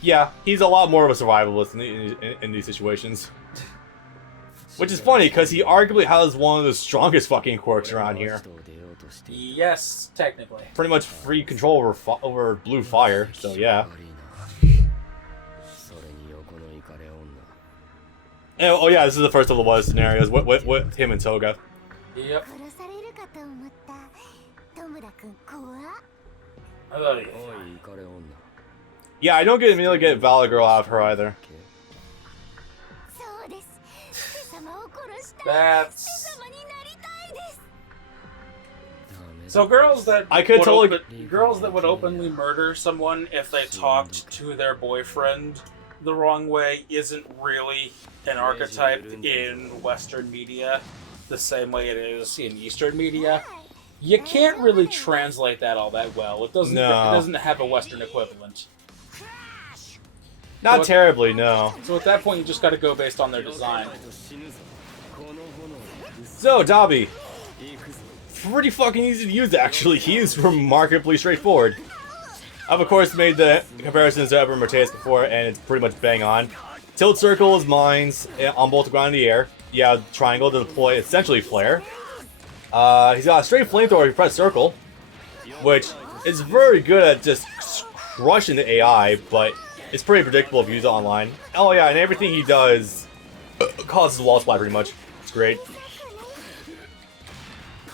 Yeah, he's a lot more of a survivalist in these situations. Which is funny, because he arguably has one of the strongest fucking quirks around here. Yes, technically. Pretty much free control over blue fire, so yeah. And, oh yeah, this is the first of the one scenarios with him and Toga. Yep. Yeah, I don't immediately get Valor Girl out of her either. That's... So girls that girls that would openly murder someone if they talked to their boyfriend the wrong way isn't really an archetype in Western media the same way it is in Eastern media. You can't really translate that all that well. It doesn't. It doesn't have a Western equivalent. Not terribly, no. So at that point, you just got to go based on their design. So Dabi, pretty fucking easy to use actually. He is remarkably straightforward. I've of course made the comparisons to Eber Merteus before, and it's pretty much bang on. Tilt circle is mines on both the ground and the air. Yeah, triangle to deploy essentially flare. He's got a straight flamethrower if you press circle, which is very good at just crushing the AI, but it's pretty predictable if you use it online. Oh yeah, and everything he does causes wall splat pretty much. It's great.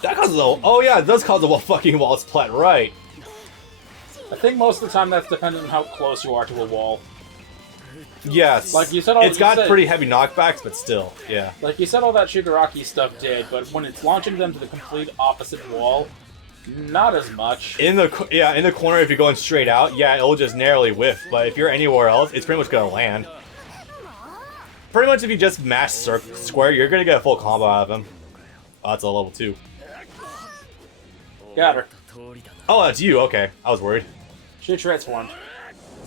That causes a... Oh yeah, it does cause a fucking wall splat, right. I think most of the time that's dependent on how close you are to a wall. Yes. Like you said, it's got pretty heavy knockbacks, but still, yeah. Like you said, all that Shigaraki stuff did, but when it's launching them to the complete opposite wall, not as much. In the corner, if you're going straight out, yeah, it'll just narrowly whiff. But if you're anywhere else, it's pretty much gonna land. Pretty much, if you just mash square, you're gonna get a full combo out of him. Oh, that's a level 2. Got her. Oh, that's you. Okay, I was worried. She transformed.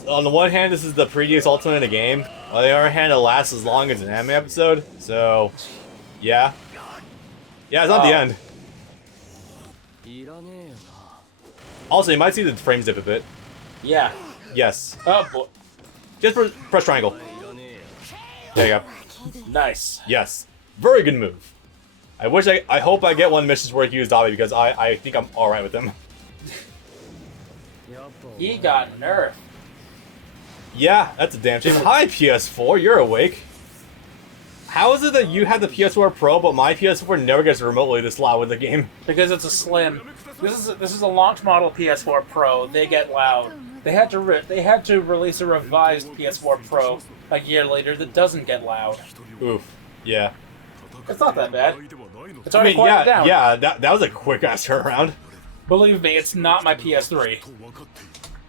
On the one hand, this is the prettiest ultimate in the game. On the other hand, it lasts as long as an anime episode. So, yeah. Yeah, it's not the end. Also, you might see the frames dip a bit. Yeah. Yes. Oh boy. Just press triangle. There you go. Nice. Yes. Very good move. I hope I get one missions where you use Dabi because I think I'm alright with him. He got nerfed. Yeah, that's a damn shame. Hi, PS4, you're awake. How is it that you have the PS4 Pro, but my PS4 never gets remotely this loud with the game? Because it's a slim. This is a launch model PS4 Pro. They get loud. They had to release a revised PS4 Pro a year later that doesn't get loud. Oof. Yeah. It's not that bad. It's already quieted down. Yeah, that was a quick ass turnaround. Believe me, it's not my PS3.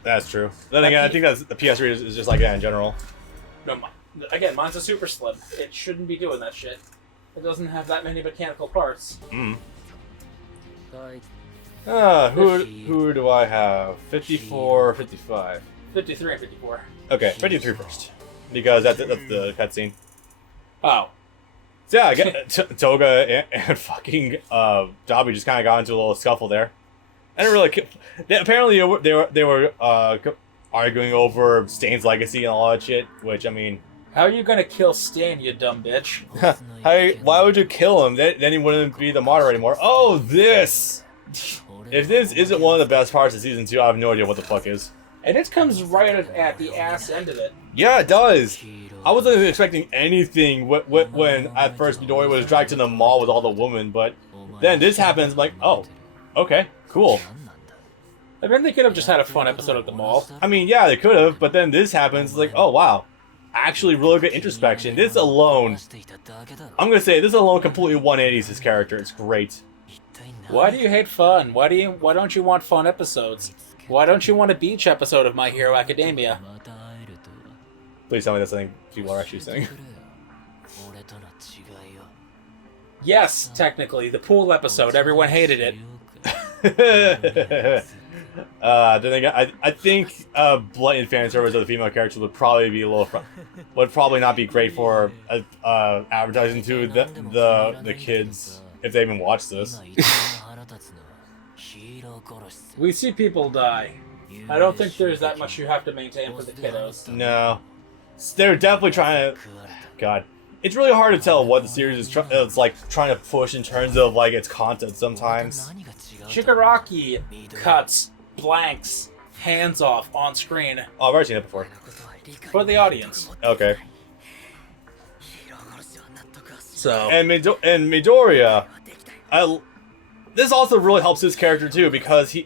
That's true. Then again, I think that's the PS3 is just like that in general. No, again, mine's a super slim. It shouldn't be doing that shit. It doesn't have that many mechanical parts. Who do I have? 54, 55. 53 and 54. Okay, 53 first. Because that's the cutscene. Oh. So yeah, I get Toga and fucking Dabi just kind of got into a little scuffle there. I didn't really. Apparently, they were arguing over Stain's legacy and all that shit. Which I mean, how are you gonna kill Stain, you dumb bitch? Why would you kill him? Then he wouldn't be the moderator anymore. Oh, this! If this isn't one of the best parts of season 2, I have no idea what the fuck is. And it comes right at the ass end of it. Yeah, it does. I wasn't expecting anything when at first Midori was dragged to the mall with all the women, but then this happens. I'm like, oh, okay. Cool. I mean, they could have just had a fun episode at the mall. I mean, yeah, they could have, but then this happens, like, oh, wow. Actually, really good introspection. This alone, I'm gonna say, this alone completely 180s his character. It's great. Why do you hate fun? Why don't you want fun episodes? Why don't you want a beach episode of My Hero Academia? Please tell me that's something people are actually saying. Yes, technically, the pool episode. Everyone hated it. Then again, I think blatant fan service of the female characters would probably be a little would probably not be great for advertising to the kids if they even watch this. We see people die. I don't think there's that much you have to maintain for the kiddos. No. They're definitely trying to... God. It's really hard to tell what the series is trying to push in terms of like its content sometimes. Shigaraki cuts, blanks, hands off on screen. Oh, I've already seen it before. For the audience. Okay. So... And Midoriya... This also really helps his character too, because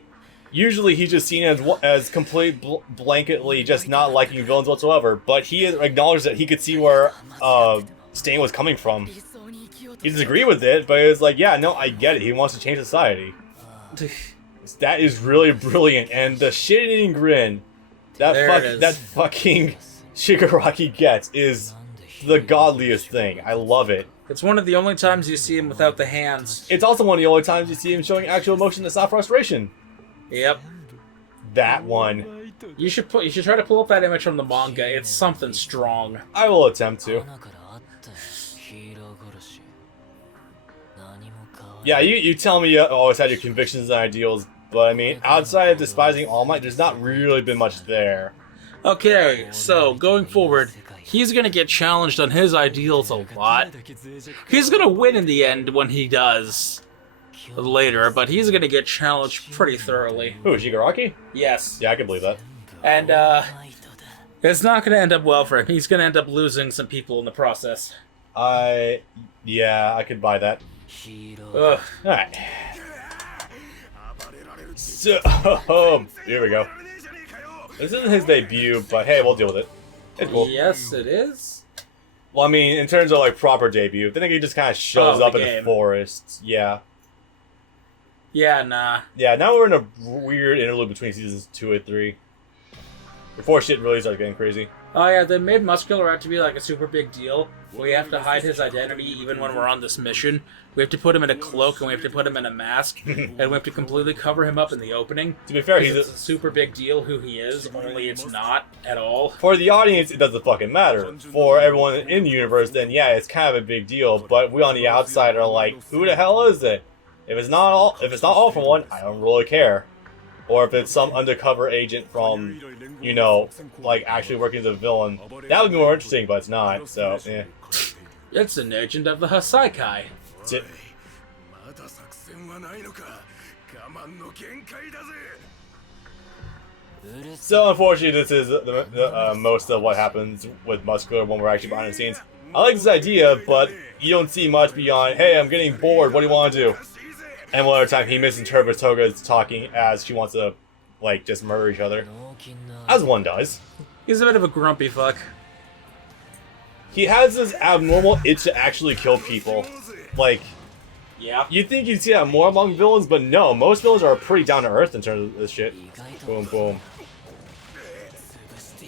usually he's just seen as complete blanketly just not liking villains whatsoever, but he acknowledged that he could see where Stain was coming from. He disagreed with it, but it was like, yeah, no, I get it. He wants to change society. That is really brilliant, and the shit-eating grin that fucking Shigaraki gets is the godliest thing. I love it. It's one of the only times you see him without the hands. It's also one of the only times you see him showing actual emotion that's not frustration. Yep. That one. You should try to pull up that image from the manga. It's something strong. I will attempt to. Yeah, you tell me you always had your convictions and ideals, but I mean, outside of despising All Might, there's not really been much there. Okay, so going forward, he's gonna get challenged on his ideals a lot. He's gonna win in the end when he does later, but he's gonna get challenged pretty thoroughly. Who, Shigaraki? Yes. Yeah, I can believe that. And, it's not gonna end up well for him. He's gonna end up losing some people in the process. Yeah, I could buy that. Ugh. Alright. So, here we go. This isn't his debut, but hey, we'll deal with it. It's cool. Yes, it is. Well, I mean, in terms of like proper debut, I think he just kind of shows up in the forest. Yeah. Yeah, nah. Yeah, now we're in a weird interlude between seasons 2 and 3. Before shit really starts getting crazy. Oh yeah, they made Muscular out to be like a super big deal. We have to hide his identity even when we're on this mission. We have to put him in a cloak and we have to put him in a mask. And we have to completely cover him up in the opening. To be fair, it's a super big deal who he is, only it's not at all. For the audience, it doesn't fucking matter. For everyone in the universe, then yeah, it's kind of a big deal. But we on the outside are like, who the hell is it? If it's not all for one, I don't really care. Or if it's some undercover agent from, you know, like actually working as a villain, that would be more interesting, but it's not, so, yeah. It's an agent of the Hasaikai. That's it. So, unfortunately, this is the most of what happens with Muscular when we're actually behind the scenes. I like this idea, but you don't see much beyond, hey, I'm getting bored, what do you want to do? And one other time, he misinterprets Toga's talking as she wants to, like, just murder each other. As one does. He's a bit of a grumpy fuck. He has this abnormal itch to actually kill people. Like, yeah. You'd think you'd see that more among villains, but no. Most villains are pretty down to earth in terms of this shit. Boom, boom.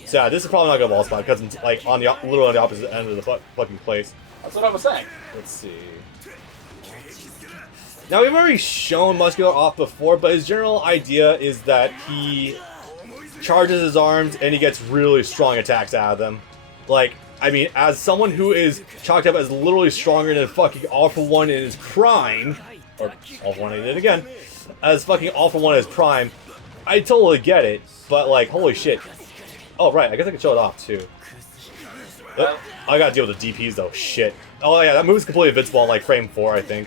So, yeah, this is probably not a good ball spot because it's, like, literally on the opposite end of the fucking place. That's what I was saying. Let's see. Now, we've already shown Muscular off before, but his general idea is that he charges his arms and he gets really strong attacks out of them. Like, I mean, as someone who is chalked up as literally stronger than fucking All For One in his prime, or All For One I did again, as fucking All For One in his prime, I totally get it, but like, holy shit. Oh, right, I guess I can show it off, too. I gotta deal with the DPs, though, shit. Oh, yeah, that move's completely invincible on, like, frame 4, I think.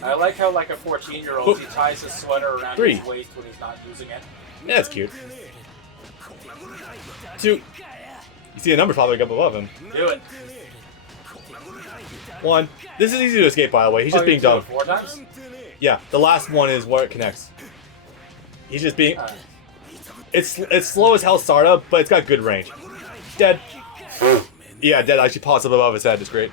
I like how, like a 14-year-old, he ties his sweater around his waist when he's not using it. Yeah, that's cute. 2. You see the numbers popping up above him. Do it. 1. This is easy to escape, by the way. He's just being dumb. 4 times? Yeah, the last one is where it connects. He's just being... It's slow as hell startup, but it's got good range. Dead. Yeah, dead actually pops up above his head. It's great.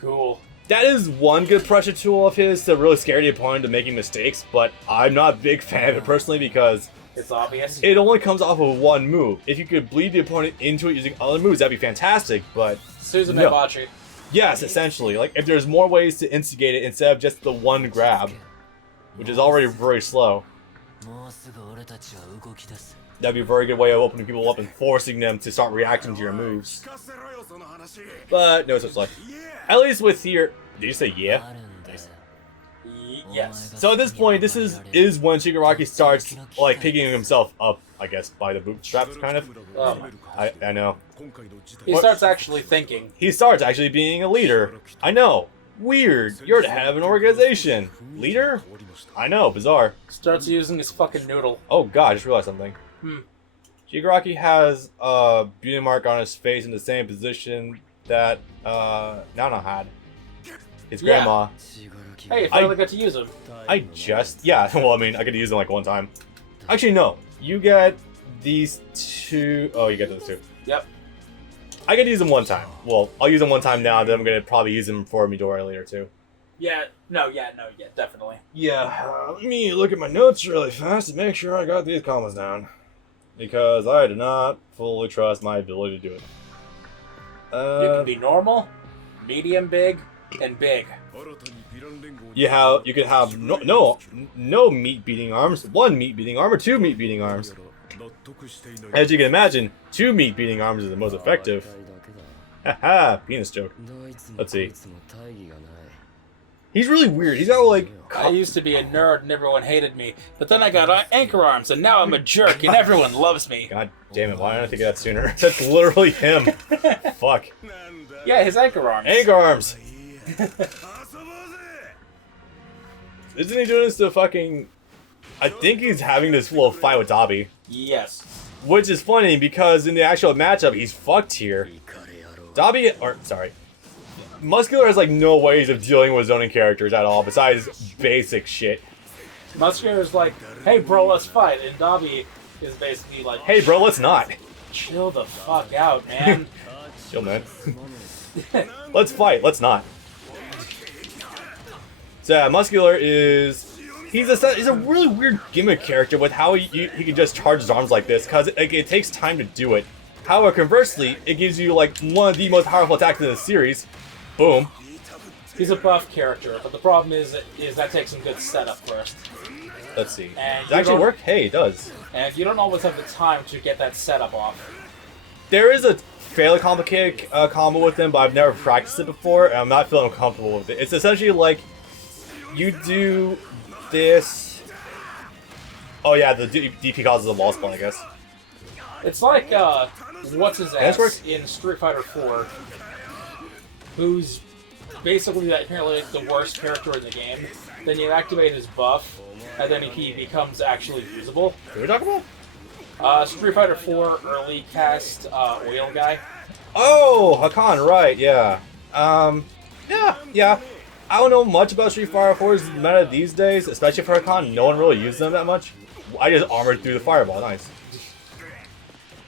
Cool. That is one good pressure tool of his to really scare the opponent into making mistakes, but I'm not a big fan of it personally because... It's obvious. It only comes off of one move. If you could bleed the opponent into it using other moves, that'd be fantastic, but... Suzume no. Bachi. Yes, essentially. Like, if there's more ways to instigate it instead of just the one grab, which is already very slow, that'd be a very good way of opening people up and forcing them to start reacting to your moves. But no such luck. At least with your... Did you say yeah? Nice. Yes. So at this point, this is when Shigaraki starts like picking himself up, I guess, by the bootstraps, kind of. I know. He starts actually thinking. He starts actually being a leader. I know. Weird. You're the head of an organization. Leader? I know. Bizarre. Starts using his fucking noodle. Oh god, I just realized something. Shigaraki has a beauty mark on his face in the same position that Nana had. His grandma. Hey, you finally got to use him. Yeah, well, I mean, I could use them like one time. Actually, no. You get these two. Oh, you get those two. Yep. I could use them one time. Well, I'll use them one time now, then I'm going to probably use them for Midori later, too. Yeah, definitely. Yeah, let me look at my notes really fast to make sure I got these commas down. Because I do not fully trust my ability to do it. You can be normal, medium big, and big. You can have no meat beating arms, one meat beating arm, or two meat beating arms. As you can imagine, two meat beating arms is the most effective. Haha, penis joke. Let's see. He's really weird. He's got like... I used to be a nerd and everyone hated me, but then I got anchor arms and now I'm a jerk and everyone loves me. God damn it, why didn't I think of that sooner? That's literally him. Fuck. Yeah, his anchor arms. Anchor arms! Isn't he doing this to fucking... I think he's having this little fight with Dabi. Yes. Which is funny because in the actual matchup, he's fucked here. Muscular has like no ways of dealing with zoning characters at all besides basic shit. Muscular is like, hey bro, let's fight. And Dabi is basically like, hey bro, let's not. Chill the fuck out, man. Chill, man. Let's fight, let's not. So yeah, Muscular is... He's a really weird gimmick character with how he can just charge his arms like this, because it takes time to do it. However, conversely, it gives you like one of the most powerful attacks in the series. Boom. He's a buff character, but the problem is that takes some good setup first. Let's see. Does it actually work? Hey, it does. And you don't always have the time to get that setup off. There is a fairly complicated combo with him, but I've never practiced it before, and I'm not feeling comfortable with it. It's essentially like you do this. Oh yeah, the DP causes a wall spawn, I guess. It's like what's his ass in Street Fighter 4, who's basically apparently like the worst character in the game. Then you activate his buff, and then he becomes actually usable. What are we talking about? Street Fighter 4 early cast oil guy. Oh, Hakan, right? Yeah. Yeah. I don't know much about Street Fighter 4's meta these days, especially for Hakan. No one really uses them that much. I just armored through the fireball. Nice.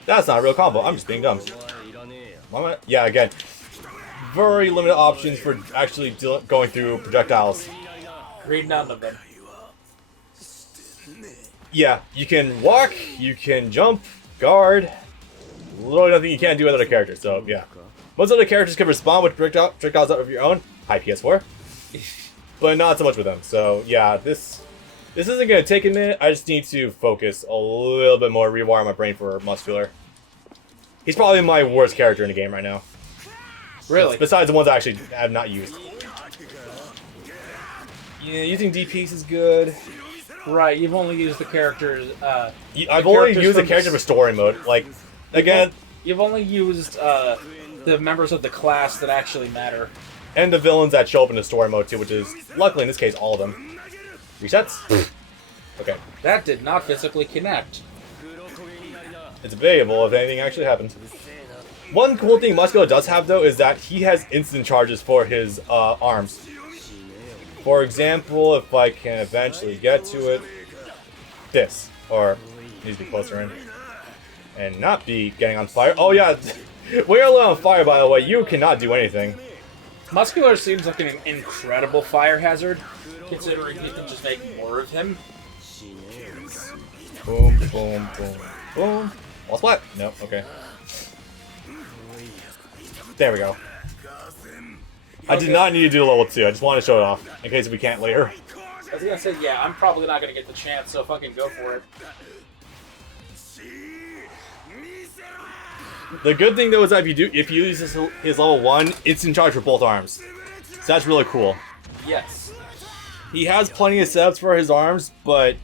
That's not a real combo. I'm just being dumb. Yeah, again. Very limited options for actually going through projectiles. Read none of them. Yeah, you can walk, you can jump, guard. Literally nothing you can't do with other characters, so yeah. Most other characters can respond with projectiles of your own. Hi, PS4. But not so much with them, so yeah, this isn't going to take a minute. I just need to focus a little bit more, rewire my brain for Muscular. He's probably my worst character in the game right now. Really? Besides the ones I actually have not used. Yeah, using DPs is good. Right, you've only used the characters. I've only used the character for story mode. Like, again... You've only used the members of the class that actually matter. And the villains that show up in the story mode too, which is, luckily in this case, all of them. Resets? Okay. That did not physically connect. It's variable if anything actually happens. One cool thing Muscular does have, though, is that he has instant charges for his arms. For example, if I can eventually get to it, this. Or, needs to be closer in. And not be getting on fire. Oh yeah, when you're lit on fire, by the way, you cannot do anything. Muscular seems like an incredible fire hazard, considering you can just make more of him. Boom, boom, boom, boom. Wall splat? No, okay. There we go. I did not need to do level 2, I just wanted to show it off, in case we can't later. I was gonna say, yeah, I'm probably not gonna get the chance, so fucking go for it. The good thing though is that if you use his level 1, instant charge for both arms. So that's really cool. Yes. He has plenty of setups for his arms, but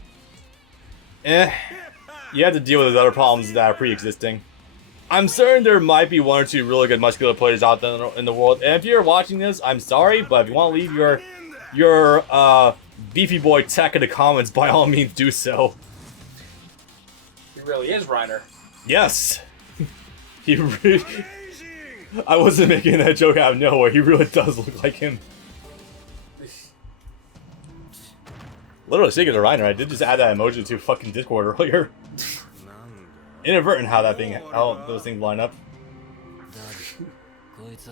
you have to deal with his other problems that are pre-existing. I'm certain there might be one or two really good muscular players out there in the world, and if you're watching this, I'm sorry, but if you want to leave your beefy boy tech in the comments, by all means do so. He really is Reiner. Yes. He really... I wasn't making that joke out of nowhere. He really does look like him. Literally, speaking of Reiner, I did just add that emoji to fucking Discord earlier. Inadvertent how those things line up.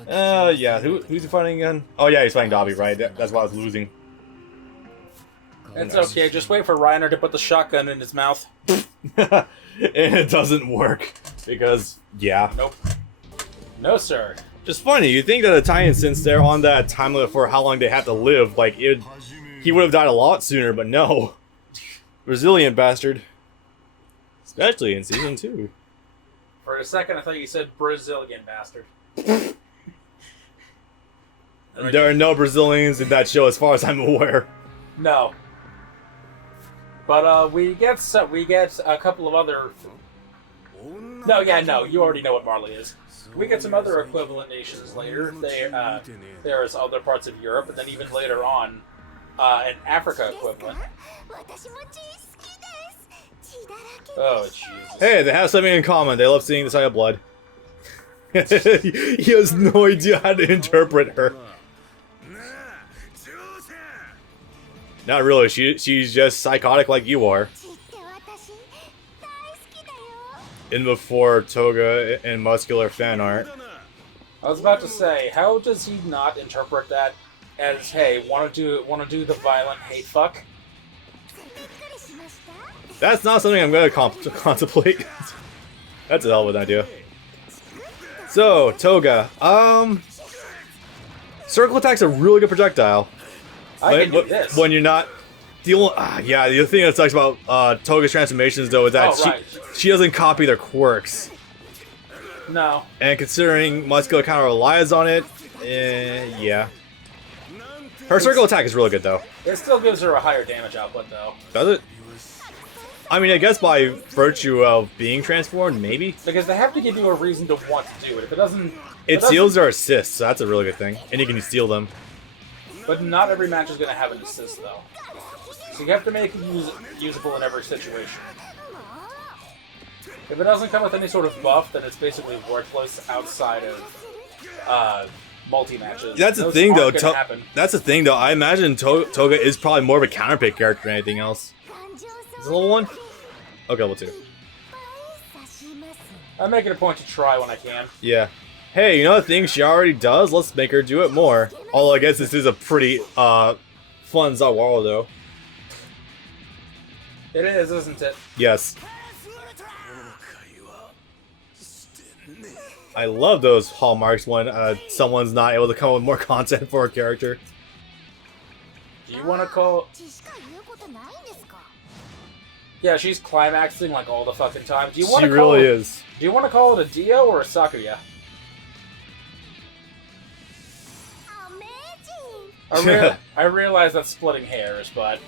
Yeah, who's he fighting again? Oh yeah, he's fighting Dobby, right? That's why I was losing. It's okay, just wait for Reiner to put the shotgun in his mouth. And it doesn't work. Because, yeah. Nope. No, sir. Just funny, you think that Italian, since they're on that time limit for how long they have to live, like, he would have died a lot sooner, but no. Resilient bastard. Especially in Season 2. For a second, I thought you said Brazilian bastard. There are no Brazilians in that show as far as I'm aware. No. But, we get a couple of other... No, you already know what Marley is. We get some other equivalent nations later. There's other parts of Europe, and then even later on, an Africa equivalent. Oh, Jesus. Hey, they have something in common. They love seeing the sight of blood. He has no idea how to interpret her. Not really. She's just psychotic like you are. In before Toga and muscular fan art. I was about to say, how does he not interpret that as, hey, wanna do the violent hate fuck? That's not something I'm gonna contemplate. That's a hell of an idea. So, Toga. Circle attack's a really good projectile. I can do this. When you're not... The other thing that sucks about Toga's transformations, though, is that she doesn't copy their quirks. No. And considering Muscular kind of relies on it, yeah. Her circle attack is really good, though. It still gives her a higher damage output, though. Does it? I mean, I guess by virtue of being transformed, maybe? Because they have to give you a reason to want to do it. If it doesn't... It seals their assists, so that's a really good thing. And you can steal them. But not every match is going to have an assist, though. So you have to make it usable in every situation. If it doesn't come with any sort of buff, then it's basically worthless outside of multi-matches. That's the thing, though. That's the thing, though. I imagine Toga is probably more of a counterpick character than anything else. Is it level 1? Okay, level 2. I make it a point to try when I can. Yeah. Hey, you know the thing she already does? Let's make her do it more. Although I guess this is a pretty fun Zawara, though. It is, isn't it? Yes. I love those hallmarks when someone's not able to come up with more content for a character. Do you want to call... Yeah, she's climaxing like all the fucking time. Do you want to call really it... is. Do you want to call it a Dio or a Sakuya? I realize that's splitting hairs, but...